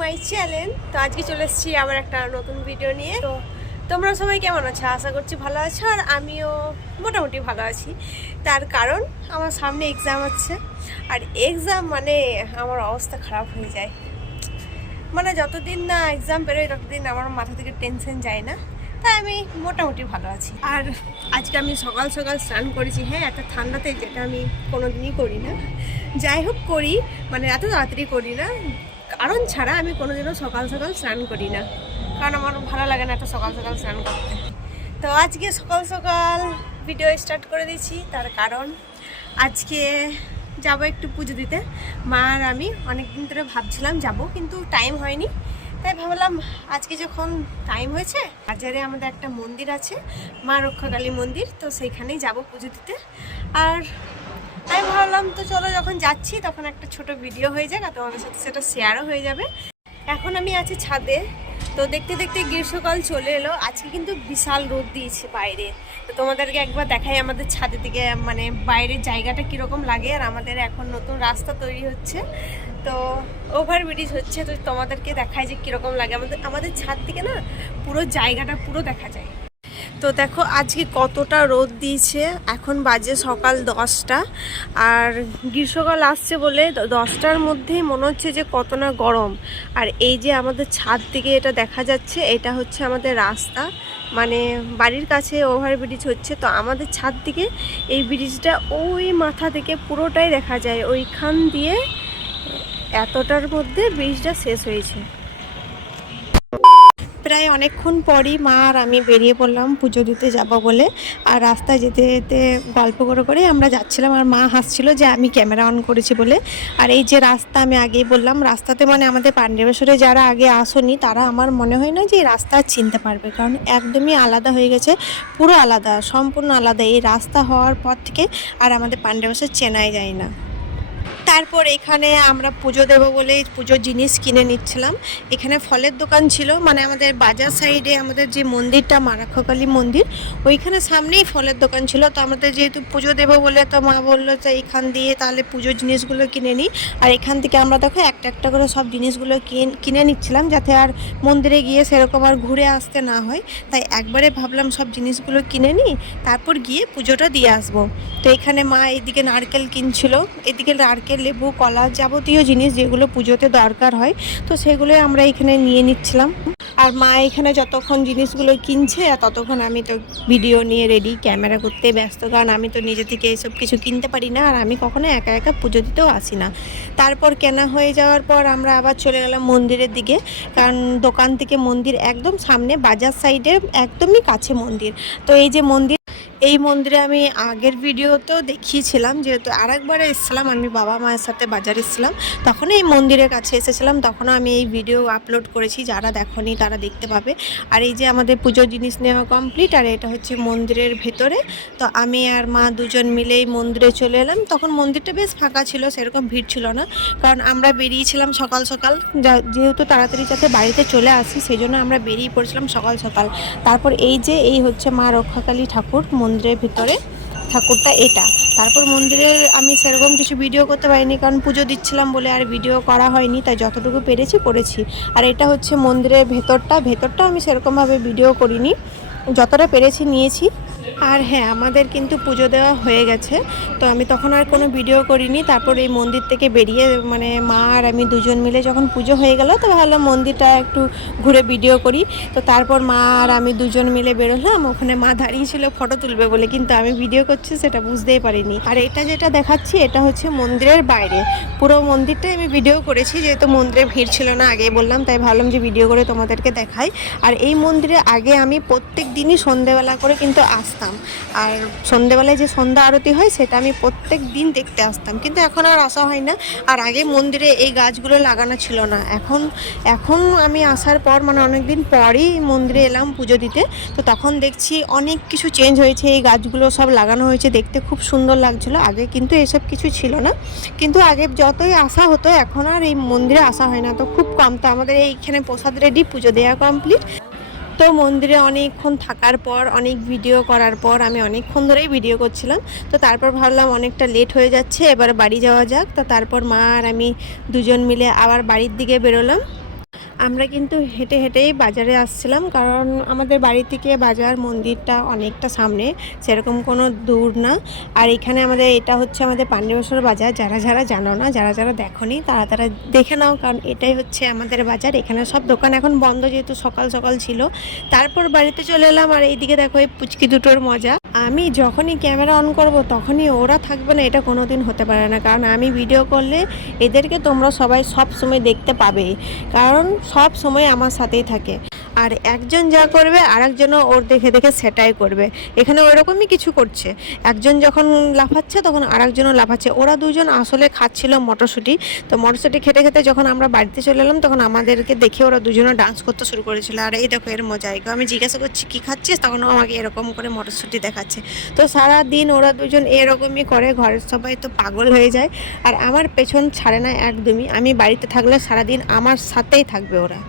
My channel. তো আজকে চলে এসেছি আবার একটা নতুন ভিডিও নিয়ে। তো তোমরা সবাই কেমন আছো? আশা করছি ভালো আছো, আর আমিও মোটামুটি ভালো আছি। তার কারণ আমার সামনে এক্সাম হচ্ছে, আর এক্সাম মানে আমার অবস্থা খারাপ হয়ে যায়। মানে যতদিন না এক্সাম বেরোয় ততদিন আমার মাথা থেকে টেনশন যায় না, তাই আমি মোটামুটি ভালো আছি। আর আজকে আমি সকাল সকাল স্নান করেছি। হ্যাঁ, এত ঠান্ডাতে, যেটা আমি কোনোদিনই করি না। যাই হোক, করি মানে এত তাড়াতাড়ি করি না, কারণ ছাড়া আমি কোনোদিনও সকাল সকাল স্নান করি না, কারণ আমার ভালো লাগে না এত সকাল সকাল স্নান করতে। তো আজকে সকাল সকাল ভিডিও স্টার্ট করে দিয়েছি, তার কারণ আজকে যাব একটু পুজো দিতে। মা আর আমি অনেক দিন ধরে ভাবছিলাম যাব, কিন্তু টাইম হয়নি। তাই ভাবলাম আজকে যখন টাইম হয়েছে, বাজারে আমাদের একটা মন্দির আছে, মা রক্ষাকালী মন্দির, তো সেইখানেই যাব পুজো দিতে। আর আমি ভাবলাম তো চলো, যখন যাচ্ছি তখন একটা ছোট ভিডিও হয়ে যাক, আর তোমাদের সাথে সেটা শেয়ারও হয়ে যাবে। এখন আমি আছি ছাদে। তো দেখতে দেখতে গ্রীষ্মকাল চলে এলো। আজকে কিন্তু বিশাল রোদ দিয়েছে বাইরে। তো তোমাদেরকে একবার দেখাই আমাদের ছাদের দিকে, মানে বাইরের জায়গাটা কীরকম লাগে। আর আমাদের এখন নতুন রাস্তা তৈরি হচ্ছে, তো ওভারব্রিজ হচ্ছে, তো তোমাদেরকে দেখাই যে কীরকম লাগে। আমাদের ছাদ থেকে না পুরো জায়গাটা পুরো দেখা যায়। তো দেখো আজকে কতটা রোদ দিয়েছে। এখন বাজে সকাল 10টা, আর গ্রীষ্মকাল আসছে বলে 10টার মধ্যেই মনে হচ্ছে যে কত না গরম। আর এই যে আমাদের ছাদ থেকে এটা দেখা যাচ্ছে, এটা হচ্ছে আমাদের রাস্তা, মানে বাড়ির কাছে ওভারব্রিজ হচ্ছে। তো আমাদের ছাদ থেকে এই ব্রিজটা ওই মাথা থেকে পুরোটাই দেখা যায়, ওইখান দিয়ে এতটার মধ্যে ব্রিজটা শেষ হয়েছে। প্রায় অনেকক্ষণ পরই মা আর আমি বেরিয়ে পড়লাম পুজো দিতে যাব বলে। আর রাস্তায় যেতে যেতে গল্প করে করে আমরা যাচ্ছিলাম, আর মা হাসছিল যে আমি ক্যামেরা অন করেছি বলে। আর এই যে রাস্তা, আমি আগেই বললাম, রাস্তাতে মানে আমাদের পাণ্ডবেশ্বরে যারা আগে আসেনি তারা আমার মনে হয় না যে এই রাস্তা চিনতে পারবে, কারণ একদমই আলাদা হয়ে গেছে, পুরো আলাদা, সম্পূর্ণ আলাদা এই রাস্তা হওয়ার পর থেকে। আর আমাদের পাণ্ডবেশ্বর চেনাই যায় না। তারপর এখানে আমরা পুজো দেবো বলে পুজোর জিনিস কিনে নিচ্ছিলাম। এখানে ফলের দোকান ছিল, মানে আমাদের বাজার সাইডে আমাদের যে মন্দিরটা মা রক্ষাকালী মন্দির, ওইখানে সামনেই ফলের দোকান ছিল। তো আমাদের যেহেতু পুজো দেবো বলে, তো মা বললো যে এইখান দিয়ে তাহলে পুজোর জিনিসগুলো কিনে নিই। আর এখান থেকে আমরা দেখো একটা একটা করে সব জিনিসগুলো কিনে নিচ্ছিলাম, যাতে আর মন্দিরে গিয়ে সেরকম আর ঘুরে আসতে না হয়। তাই একবারে ভাবলাম সব জিনিসগুলো কিনে নিই, তারপর গিয়ে পুজোটা দিয়ে আসবো। তো এখানে মা এইদিকে নারকেল কিনছিল, এদিকে নারকেল, লেবু, কলা, যাবতীয় জিনিস যেগুলো পুজোতে দরকার হয়, তো সেগুলো আমরা এখানে নিয়ে নিচ্ছিলাম। আর মা এখানে যতক্ষণ জিনিসগুলো কিনছে, আর ততক্ষণ আমি তো ভিডিও নিয়ে রেডি, ক্যামেরা করতে ব্যস্ত, কারণ আমি তো নিজে থেকে এইসব কিছু কিনতে পারি না, আর আমি কখনো একা একা পুজো দিতেও আসি না। তারপর কেনা হয়ে যাওয়ার পর আমরা আবার চলে গেলাম মন্দিরের দিকে, কারণ দোকান থেকে মন্দির একদম সামনে, বাজার সাইডে একদমই কাছে মন্দির। তো এই যে মন্দির, এই মন্দিরে আমি আগের ভিডিওতেও দেখিয়েছিলাম, যেহেতু আরেকবার এসেছিলাম আমি বাবা মায়ের সাথে বাজার এসেছিলাম, তখন এই মন্দিরের কাছে এসেছিলাম, তখনও আমি এই ভিডিও আপলোড করেছি, যারা দেখোনি তারা দেখতে পাবে। আর এই যে আমাদের পুজোর জিনিস নেওয়া কমপ্লিট, আর এটা হচ্ছে মন্দিরের ভেতরে। তো আমি আর মা দুজন মিলেই মন্দিরে চলে এলাম। তখন মন্দিরটা বেশ ফাঁকা ছিল, সেরকম ভিড় ছিল না, কারণ আমরা বেরিয়েছিলাম সকাল সকাল, যেহেতু তাড়াতাড়ি যাতে বাড়িতে চলে আসি সেই জন্য আমরা বেরিয়ে পড়েছিলাম সকাল সকাল। তারপর এই হচ্ছে মা রক্ষাকালী ঠাকুর মন্দিরের ভিতরে, ঠাকুরটা এটা। তারপর মন্দিরের আমি সেরকম কিছু ভিডিও করতে পারিনি, কারণ পুজো দিচ্ছিলাম বলে আর ভিডিও করা হয়নি, তাই যতটুকু পেরেছি করেছি। আর এটা হচ্ছে মন্দিরের ভেতরটা আমি সেরকমভাবে ভিডিও করিনি, যতটা পেরেছি নিয়েছি। আর হ্যাঁ, আমাদের কিন্তু পুজো দেওয়া হয়ে গেছে, তো আমি তখন আর কোনো ভিডিও করিনি। তারপর এই মন্দির থেকে বেরিয়ে, মানে মা আর আমি দুজন মিলে যখন পুজো হয়ে গেল, তো ভাবলাম মন্দিরটা একটু ঘুরে ভিডিও করি। তো তারপর মা আর আমি দুজন মিলে বেরোলাম। ওখানে মা দাঁড়িয়েছিল ফটো তুলবে বলে, কিন্তু আমি ভিডিও করছি সেটা বুঝতেই পারিনি। আর এটা যেটা দেখাচ্ছি, এটা হচ্ছে মন্দিরের বাইরে, পুরো মন্দিরটাই আমি ভিডিও করেছি, যেহেতু মন্দিরে ভিড় ছিল না আগেই বললাম, তাই ভাবলাম যে ভিডিও করে তোমাদেরকে দেখাই। আর এই মন্দিরে আগে আমি প্রত্যেক দিনই সন্ধেবেলা করে কিন্তু আসতাম, আর সন্ধেবেলায় যে সন্ধ্যা আরতি হয় সেটা আমি প্রত্যেক দিন দেখতে আসতাম, কিন্তু এখন আর আসা হয় না। আর আগে মন্দিরে এই গাছগুলো লাগানো ছিল না, এখন আমি আসার পর, মানে অনেক দিন পরই মন্দিরে এলাম পুজো দিতে, তো তখন দেখছি অনেক কিছু চেঞ্জ হয়েছে, এই গাছগুলো সব লাগানো হয়েছে, দেখতে খুব সুন্দর লাগছিল। আগে কিন্তু এসব কিছু ছিল না, কিন্তু আগে যতই আসা হতো, এখন আর এই মন্দিরে আসা হয় না, তো খুব কম। তো আমাদের এইখানে প্রসাদ রেডি, পুজো দেওয়া কমপ্লিট। তো মন্দিরে অনেকক্ষণ থাকার পর, অনেক ভিডিও করার পর, আমি অনেকক্ষণ ধরেই ভিডিও করছিলাম, তো তারপর ভাবলাম অনেকটা লেট হয়ে যাচ্ছে, এবার বাড়ি যাওয়া যাক। তো তারপর মা আর আমি দুজন মিলে আবার বাড়ির দিকে বেরোলাম। আমরা কিন্তু হেঁটে হেঁটেই বাজারে আসছিলাম, কারণ আমাদের বাড়ি থেকে বাজার মন্দিরটা অনেকটা সামনে, সেরকম কোনো দূর না। আর এখানে এটা হচ্ছে আমাদের পাণ্ডবেশ্বর বাজার। যারা যারা জানো না, যারা যারা দেখোনি, তারা তারা দেখে নাও, কারণ এটাই হচ্ছে আমাদের বাজার। এখানে সব দোকান এখন বন্ধ, যেহেতু সকাল সকাল ছিল। তারপর বাড়িতে চলে এলাম, আর এইদিকে দেখো এই পুচকি দুটোর মজা। আমি যখনই ক্যামেরা অন করব তখনই ওরা থাকবে না, এটা কোনো দিন হতে পারে না। কারণ আমি ভিডিও করলে এদেরকে তোমরা সবাই সব সময় দেখতে পাবে, কারণ সব সময় আমার সাথেই থাকে। আর একজন যা করবে আরেকজনও ওর দেখে দেখে সেটাই করবে। এখানে ওইরকমই কিছু করছে, একজন যখন লাফাচ্ছে তখন আরেকজনও লাফাচ্ছে। ওরা দুজন আসলে খাচ্ছিল মটরশুঁটি। তো মটরশুঁটি খেতে খেতে যখন আমরা বাড়িতে চলে এলাম, তখন আমাদেরকে দেখে ওরা দুজনে ডান্স করতে শুরু করেছিল। আর এই দেখো এর মজা, এগো আমি জিজ্ঞাসা করছি কী খাচ্ছিস, তখন ও আমাকে এরকম করে মটরশুঁটি দেখাচ্ছে। তো সারা দিন ওরা দুজন এরকমই করে, ঘরের সবাই তো পাগল হয়ে যায়। আর আমার পেছন ছাড়ে না একদমই, আমি বাড়িতে থাকলে সারাদিন আমার সাথেই থাকবে ওরা।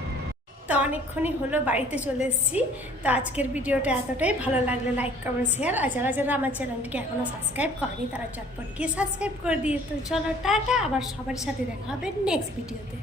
তো অনেকক্ষণই হলো বাড়িতে চলে এসেছি। তো আজকের ভিডিওটা এতটাই, ভালো লাগলে লাইক কমেন্ট শেয়ার, আর যারা যারা আমার চ্যানেলটিকে এখনও সাবস্ক্রাইব করেনি তারা চটপট গিয়ে সাবস্ক্রাইব করে দিয়ে। তো চলো টাটা, আবার সবার সাথে দেখা হবে নেক্সট ভিডিওতে।